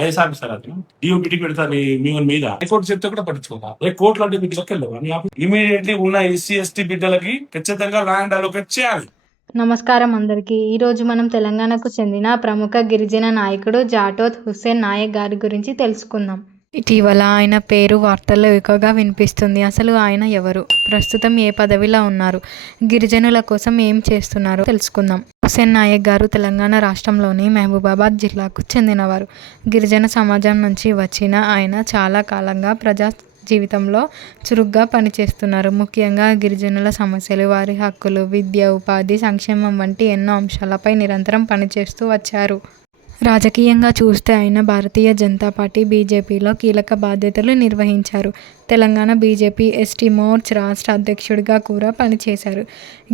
Is officer అది DoPT పెడతాను మీ మీద హైకోర్టు చెప్తే కూడా పట్టించుకోవాలి. అదే కోర్టు లాంటి బిడ్డలకు వెళ్ళవు. ఇమీడియట్లీ ఉన్న ఎస్సీ ఎస్టీ బిడ్డలకి ఖచ్చితంగా ల్యాండ్ అలొకేట్ చేయాలి. నమస్కారం అందరికీ. ఈరోజు మనం తెలంగాణకు చెందిన ప్రముఖ గిరిజన నాయకుడు జాటోత్ హుస్సేన్ నాయక్ గారి గురించి తెలుసుకుందాం. ఇటీవల ఆయన పేరు వార్తల్లో ఎక్కువగా వినిపిస్తుంది. అసలు ఆయన ఎవరు, ప్రస్తుతం ఏ పదవిలో ఉన్నారు, గిరిజనుల కోసం ఏం చేస్తున్నారో తెలుసుకుందాం. హుస్సేన్ నాయక్ గారు తెలంగాణ రాష్ట్రంలోని మహబూబాబాద్ జిల్లాకు చెందినవారు. గిరిజన సమాజం నుంచి వచ్చిన ఆయన చాలా కాలంగా ప్రజా జీవితంలో చురుగ్గా పనిచేస్తున్నారు. ముఖ్యంగా గిరిజనుల సమస్యలు, వారి హక్కులు, విద్య, ఉపాధి, సంక్షేమం వంటి ఎన్నో అంశాలపై నిరంతరం పనిచేస్తూ వచ్చారు. రాజకీయంగా చూస్తే ఆయన భారతీయ జనతా పార్టీ బీజేపీలో కీలక బాధ్యతలు నిర్వహించారు. తెలంగాణ బీజేపీ ఎస్టీ మోర్చా రాష్ట్ర అధ్యక్షుడిగా కూడా పనిచేశారు.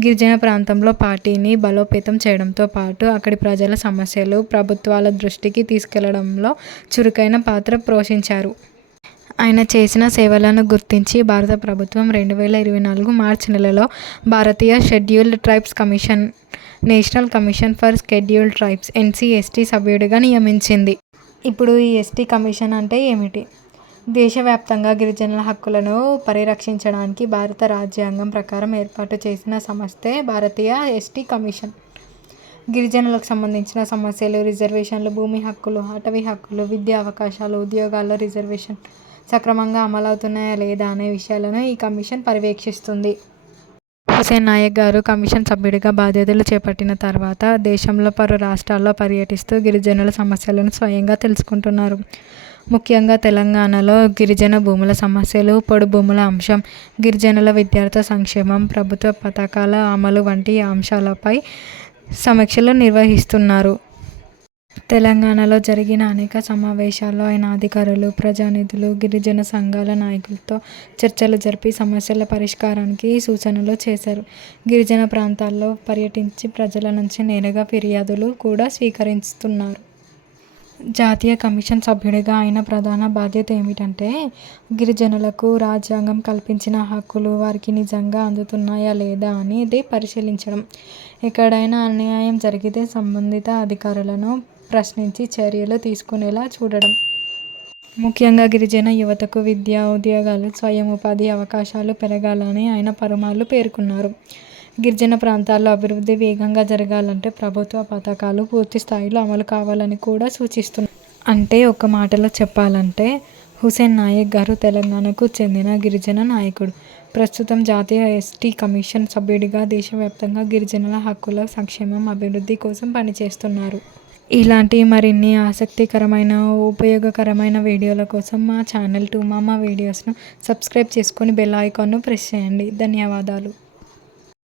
గిరిజన ప్రాంతంలో పార్టీని బలోపేతం చేయడంతో పాటు అక్కడి ప్రజల సమస్యలు ప్రభుత్వాల దృష్టికి తీసుకెళ్లడంలో చురుకైన పాత్ర పోషించారు. ఆయన చేసిన సేవలను గుర్తించి భారత ప్రభుత్వం 2024 మార్చి నెలలో భారతీయ scheduled tribes commission, national commission for scheduled tribes (NCST) సభ్యుడిగా నియమించింది. ఇప్పుడు ఈ ఎస్టీ కమిషన్ అంటే ఏమిటి? దేశవ్యాప్తంగా గిరిజనుల హక్కులను పరిరక్షించడానికి భారత రాజ్యాంగం ప్రకారం ఏర్పాటు చేసిన సంస్థే భారతీయ ఎస్టీ కమిషన్. గిరిజనులకు సంబంధించిన సమస్యలు, రిజర్వేషన్లు, భూమి హక్కులు, అటవీ హక్కులు, విద్యా అవకాశాలు, ఉద్యోగాల్లో రిజర్వేషన్ సక్రమంగా అమలవుతున్నాయా లేదా అనే విషయాలను ఈ కమిషన్ పర్యవేక్షిస్తుంది. హుస్సేన్ నాయక్ గారు కమిషన్ సభ్యుడిగా బాధ్యతలు చేపట్టిన తర్వాత దేశంలో పలు రాష్ట్రాల్లో పర్యటిస్తూ గిరిజనుల సమస్యలను స్వయంగా తెలుసుకుంటున్నారు. ముఖ్యంగా తెలంగాణలో గిరిజన భూముల సమస్యలు, పొడు భూముల అంశం, గిరిజనుల విద్యార్థి సంక్షేమం, ప్రభుత్వ పథకాల అమలు వంటి అంశాలపై సమీక్షలు నిర్వహిస్తున్నారు. తెలంగాణలో జరిగిన అనేక సమావేశాల్లో ఆయన అధికారులు, ప్రజానిధులు, గిరిజన సంఘాల నాయకులతో చర్చలు జరిపి సమస్యల పరిష్కారానికి సూచనలు చేశారు. గిరిజన ప్రాంతాల్లో పర్యటించి ప్రజల నుంచి నేరుగా ఫిర్యాదులు కూడా స్వీకరిస్తున్నారు. జాతీయ కమిషన్ సభ్యుడిగా ఆయన ప్రధాన బాధ్యత ఏమిటంటే గిరిజనులకు రాజ్యాంగం కల్పించిన హక్కులు వారికి నిజంగా అందుతున్నాయా లేదా అనేది పరిశీలించడం. ఎక్కడైనా అన్యాయం జరిగితే సంబంధిత అధికారులను ప్రశ్నించి చర్యలు తీసుకునేలా చూడడం. ముఖ్యంగా గిరిజన యువతకు విద్య, ఉద్యోగాలు, స్వయం ఉపాధి అవకాశాలు పెరగాలని ఆయన పలుమార్లు పేర్కొన్నారు. గిరిజన ప్రాంతాల్లో అభివృద్ధి వేగంగా జరగాలంటే ప్రభుత్వ పథకాలు పూర్తి స్థాయిలో అమలు కావాలని కూడా సూచిస్తున్నారు. అంటే ఒక మాటలో చెప్పాలంటే హుస్సేన్ నాయక్ గారు తెలంగాణకు చెందిన గిరిజన నాయకుడు. ప్రస్తుతం జాతీయ ఎస్టీ కమిషన్ సభ్యుడిగా దేశవ్యాప్తంగా గిరిజనుల హక్కుల సంక్షేమం, అభివృద్ధి కోసం పనిచేస్తున్నారు. ఇలాంటి మరిన్ని ఆసక్తికరమైన, ఉపయోగకరమైన వీడియోల కోసం మా ఛానల్ 2 మామ వీడియోస్ను సబ్స్క్రైబ్ చేసుకొని బెల్ ఐకాన్ను ప్రెస్ చేయండి. ధన్యవాదాలు.